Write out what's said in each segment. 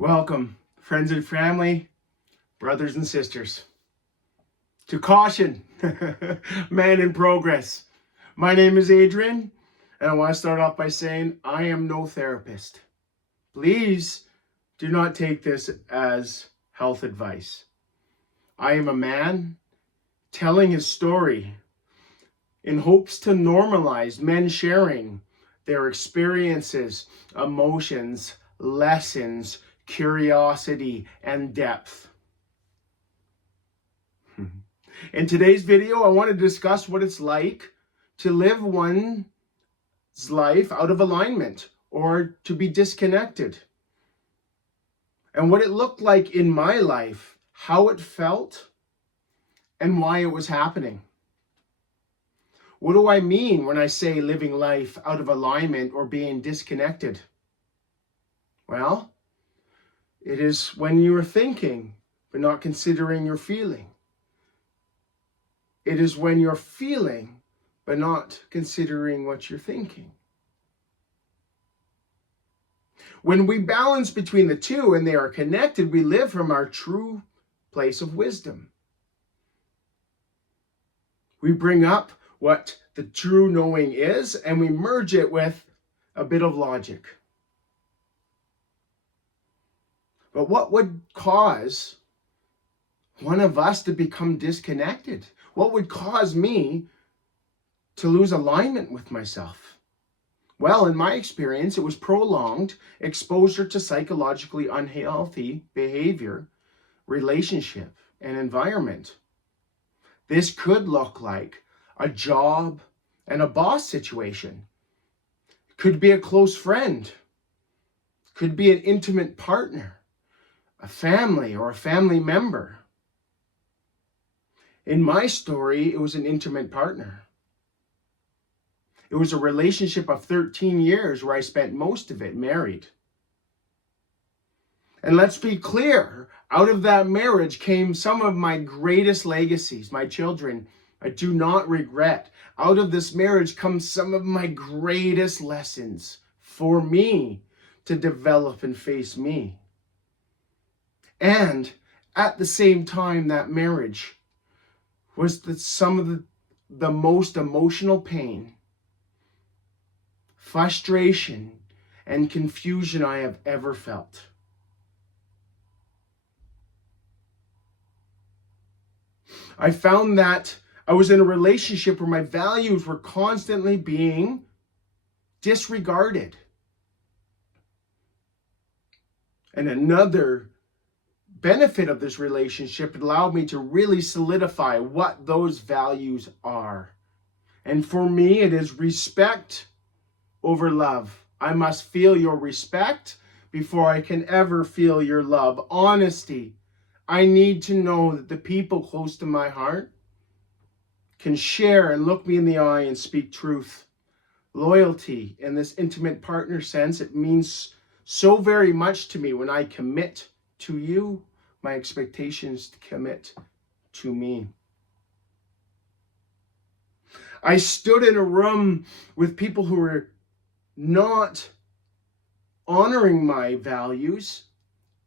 Welcome, friends and family, brothers and sisters, to Caution, Man in Progress. My name is Adrian, and I want to start off by saying I am no therapist. Please do not take this as health advice. I am a man telling his story in hopes to normalize men sharing their experiences, emotions, lessons, curiosity, and depth. In today's video, I want to discuss what it's like to live one's life out of alignment or to be disconnected. And what it looked like in my life, how it felt, and why it was happening. What do I mean when I say living life out of alignment or being disconnected? Well, it is when you are thinking, but not considering your feeling. It is when you're feeling, but not considering what you're thinking. When we balance between the two and they are connected, we live from our true place of wisdom. We bring up what the true knowing is, and we merge it with a bit of logic. But what would cause one of us to become disconnected? What would cause me to lose alignment with myself? Well, in my experience, it was prolonged exposure to psychologically unhealthy behavior, relationship, and environment. This could look like a job and a boss situation. It could be a close friend. It could be an intimate partner, a family or a family member. In my story, it was an intimate partner. It was a relationship of 13 years where I spent most of it married. And let's be clear, out of that marriage came some of my greatest legacies, my children. I do not regret. Out of this marriage comes some of my greatest lessons for me to develop and face me. And at the same time, that marriage was some of the most emotional pain, frustration, and confusion I have ever felt. I found that I was in a relationship where my values were constantly being disregarded. And another benefit of this relationship, it allowed me to really solidify what those values are. And for me, it is respect over love. I must feel your respect before I can ever feel your love. Honesty. I need to know that the people close to my heart can share and look me in the eye and speak truth. Loyalty, in this intimate partner sense, it means so very much to me when I commit to you, my expectations to commit to me. I stood in a room with people who were not honoring my values,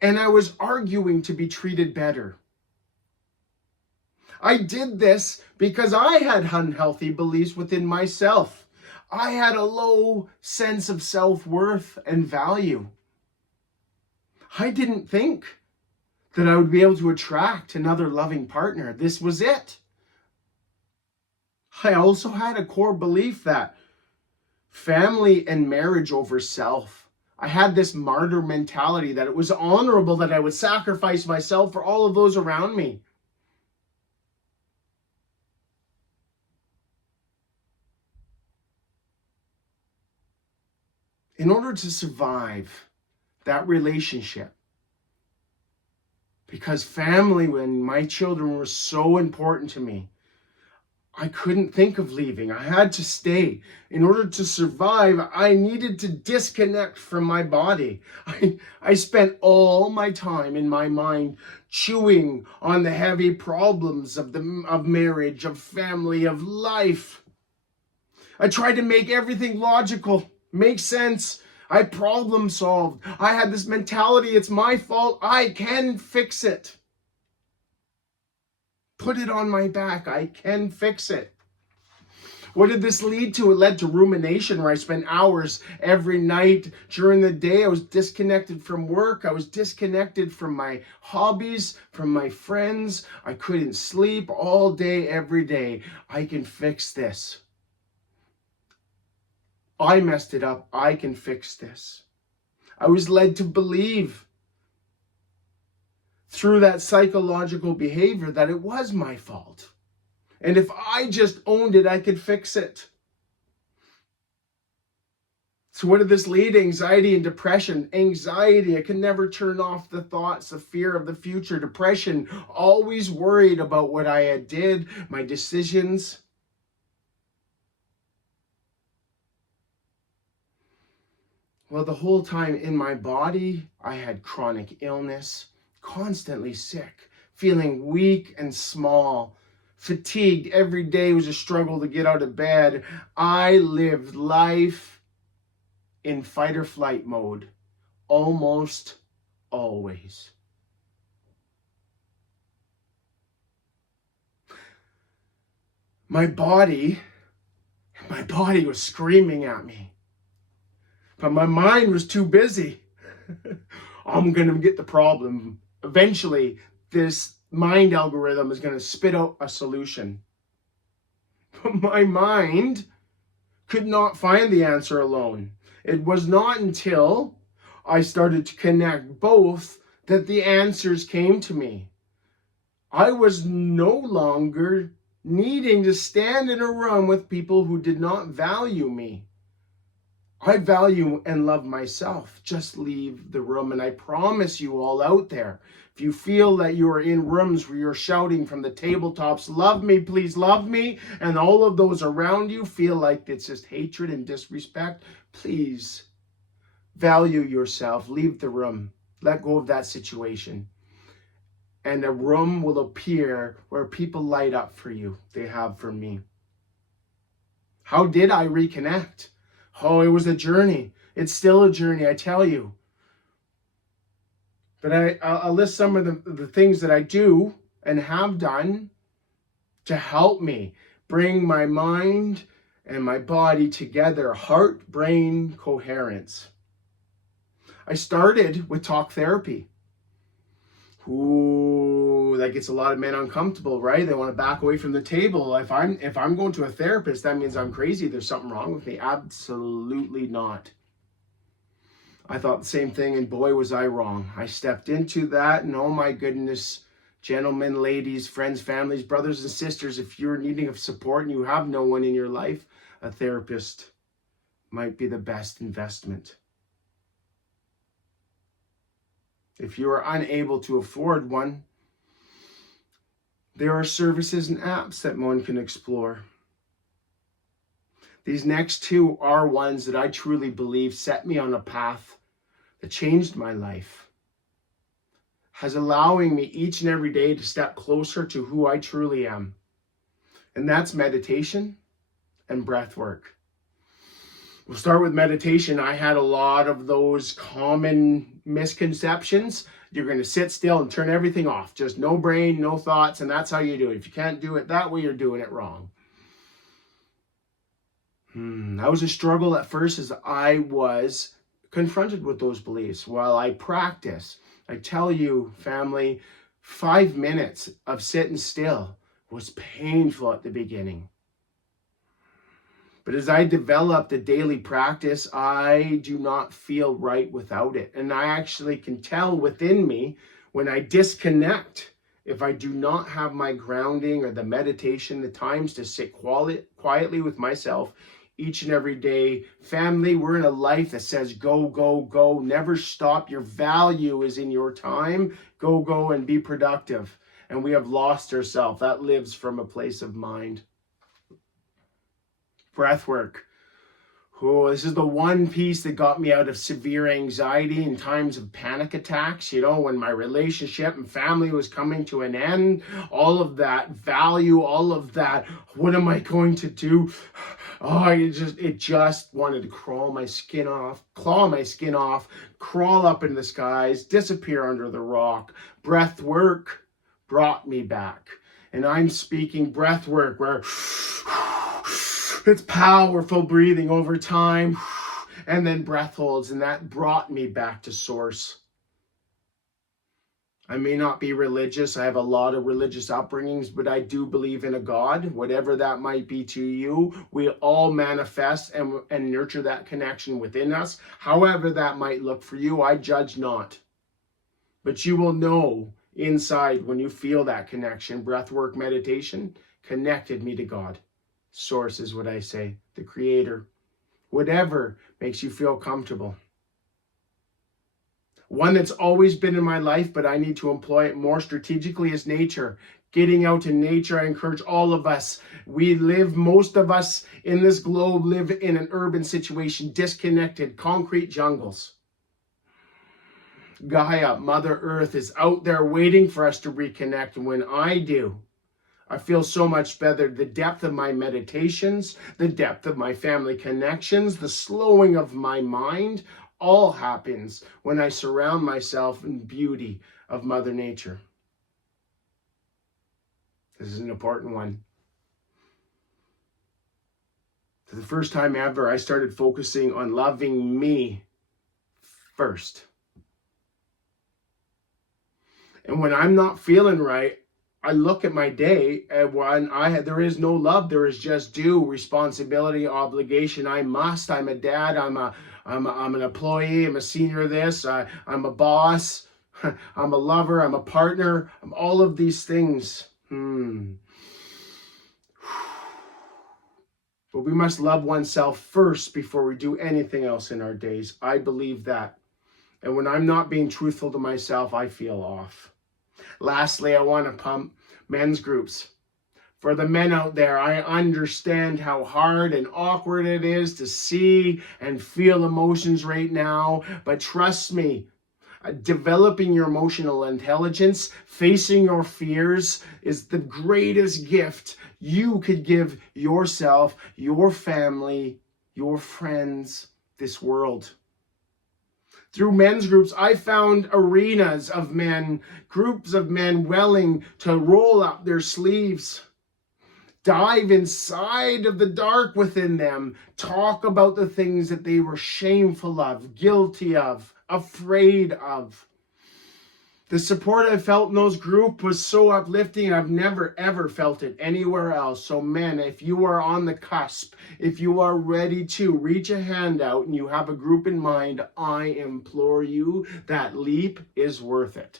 and I was arguing to be treated better. I did this because I had unhealthy beliefs within myself. I had a low sense of self-worth and value. I didn't think that I would be able to attract another loving partner. This was it. I also had a core belief that family and marriage over self. I had this martyr mentality that it was honorable that I would sacrifice myself for all of those around me. In order to survive that relationship, because family, when my children were so important to me, I couldn't think of leaving. I had to stay. In order to survive, I needed to disconnect from my body. I spent all my time in my mind chewing on the heavy problems of marriage, of family, of life. I tried to make everything logical, make sense. I problem solved. I had this mentality, it's my fault. I can fix it. Put it on my back. I can fix it. What did this lead to? It led to rumination, where I spent hours every night during the day. I was disconnected from work. I was disconnected from my hobbies, from my friends. I couldn't sleep all day, every day. I can fix this. I messed it up. I can fix this. I was led to believe through that psychological behavior that it was my fault. And if I just owned it, I could fix it. So what did this lead to? Anxiety and depression. Anxiety, I could never turn off the thoughts, the fear of the future. Depression, always worried about what I had did, my decisions. Well, the whole time in my body, I had chronic illness, constantly sick, feeling weak and small. Fatigued every day was a struggle to get out of bed. I lived life in fight or flight mode almost always. My body was screaming at me, but my mind was too busy. I'm going to get the problem. Eventually, this mind algorithm is going to spit out a solution. But my mind could not find the answer alone. It was not until I started to connect both that the answers came to me. I was no longer needing to stand in a room with people who did not value me. I value and love myself. Just leave the room. And I promise you all out there, if you feel that you are in rooms where you're shouting from the tabletops, love me, please love me, and all of those around you feel like it's just hatred and disrespect, please value yourself. Leave the room. Let go of that situation. And a room will appear where people light up for you. They have for me. How did I reconnect? Oh, it was a journey. It's still a journey, I tell you. But I'll list some of the things that I do and have done to help me bring my mind and my body together. Heart-brain coherence. I started with talk therapy. Ooh, that gets a lot of men uncomfortable, right? They want to back away from the table. If I'm going to a therapist, that means I'm crazy. There's something wrong with me. Absolutely not. I thought the same thing, and boy, was I wrong. I stepped into that, and oh my goodness, gentlemen, ladies, friends, families, brothers and sisters, if you're needing of support and you have no one in your life, a therapist might be the best investment. If you are unable to afford one, there are services and apps that one can explore. These next two are ones that I truly believe set me on a path that changed my life, has allowing me each and every day to step closer to who I truly am. And that's meditation and breath work. We'll start with meditation. I had a lot of those common misconceptions. You're going to sit still and turn everything off. Just no brain, no thoughts, and that's how you do it. If you can't do it that way, you're doing it wrong. That was a struggle at first as I was confronted with those beliefs. While I practice, I tell you, family, 5 minutes of sitting still was painful at the beginning. But as I developed a daily practice, I do not feel right without it. And I actually can tell within me when I disconnect, if I do not have my grounding or the meditation, the times to sit quietly with myself each and every day. Family, we're in a life that says go, go, go. Never stop. Your value is in your time. Go, go, and be productive. And we have lost ourselves. That lives from a place of mind. Breath work. Oh, this is the one piece that got me out of severe anxiety in times of panic attacks. You know, when my relationship and family was coming to an end, all of that value, all of that, what am I going to do? Oh, it just wanted to claw my skin off, crawl up into the skies, disappear under the rock. Breath work brought me back. And I'm speaking breath work where it's powerful breathing over time and then breath holds, and that brought me back to source. I may not be religious. I have a lot of religious upbringings, but I do believe in a God, whatever that might be to you. We all manifest and nurture that connection within us. However that might look for you, I judge not. But you will know inside when you feel that connection. Breathwork meditation connected me to God. Source is what I say, the Creator. Whatever makes you feel comfortable. One that's always been in my life, but I need to employ it more strategically, is nature. Getting out in nature, I encourage all of us. Most of us in this globe live in an urban situation, disconnected, concrete jungles. Gaia, Mother Earth, is out there waiting for us to reconnect. And when I do, I feel so much better. The depth of my meditations, the depth of my family connections, the slowing of my mind, all happens when I surround myself in beauty of Mother Nature. This is an important one. For the first time ever, I started focusing on loving me first. And when I'm not feeling right, I look at my day, and when there is no love, there is just due, responsibility, obligation. I'm a dad, I'm an employee, I'm a senior this, I'm a boss, I'm a lover, I'm a partner, I'm all of these things. But we must love oneself first before we do anything else in our days. I believe that. And when I'm not being truthful to myself, I feel off. Lastly, I want to pump men's groups. For the men out there, I understand how hard and awkward it is to see and feel emotions right now. But trust me, developing your emotional intelligence, facing your fears, is the greatest gift you could give yourself, your family, your friends, this world. Through men's groups, I found arenas of men, groups of men willing to roll up their sleeves, dive inside of the dark within them, talk about the things that they were shameful of, guilty of, afraid of. The support I felt in those groups was so uplifting. I've never, ever felt it anywhere else. So men, if you are on the cusp, if you are ready to reach a hand out and you have a group in mind, I implore you, that leap is worth it.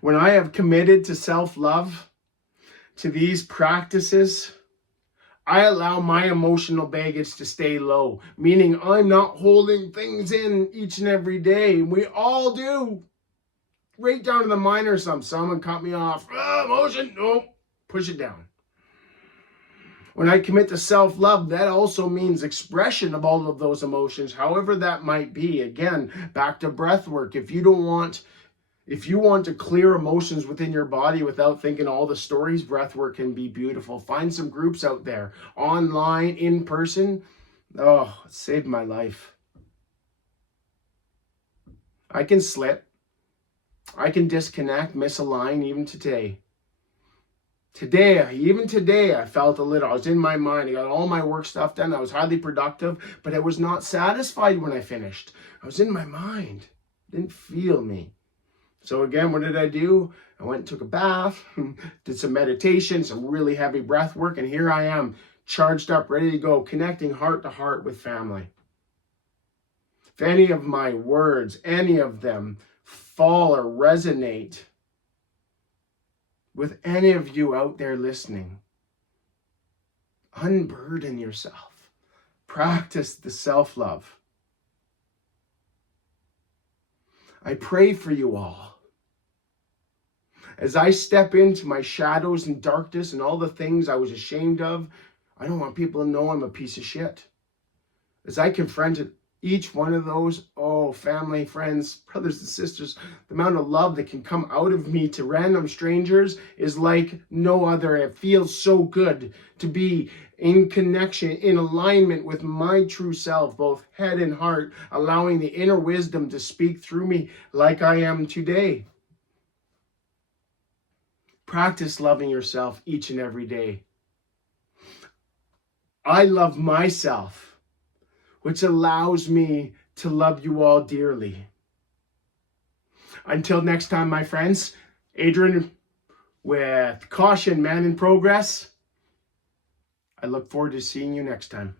When I have committed to self-love, to these practices, I allow my emotional baggage to stay low, meaning I'm not holding things in each and every day. We all do. Right down to the minor sum. Someone cut me off. Emotion, no, push it down. When I commit to self-love, that also means expression of all of those emotions, however that might be. Again, back to breath work. If you want to clear emotions within your body without thinking all the stories, breathwork can be beautiful. Find some groups out there, online, in person. Oh, it saved my life. I can slip. I can disconnect, misalign, even today. Even today, I felt a little. I was in my mind. I got all my work stuff done. I was highly productive, but I was not satisfied when I finished. I was in my mind. It didn't feel me. So again, what did I do? I went and took a bath, did some meditation, some really heavy breath work, and here I am, charged up, ready to go, connecting heart to heart with family. If any of my words, any of them fall or resonate with any of you out there listening, unburden yourself. Practice the self-love. I pray for you all. As I step into my shadows and darkness and all the things I was ashamed of, I don't want people to know I'm a piece of shit. As I confronted Each one of those, oh, family, friends, brothers and sisters, the amount of love that can come out of me to random strangers is like no other. It feels so good to be in connection, in alignment with my true self, both head and heart, allowing the inner wisdom to speak through me like I am today. Practice loving yourself each and every day. I love myself, which allows me to love you all dearly. Until next time, my friends, Adrian with Caution, Man in Progress. I look forward to seeing you next time.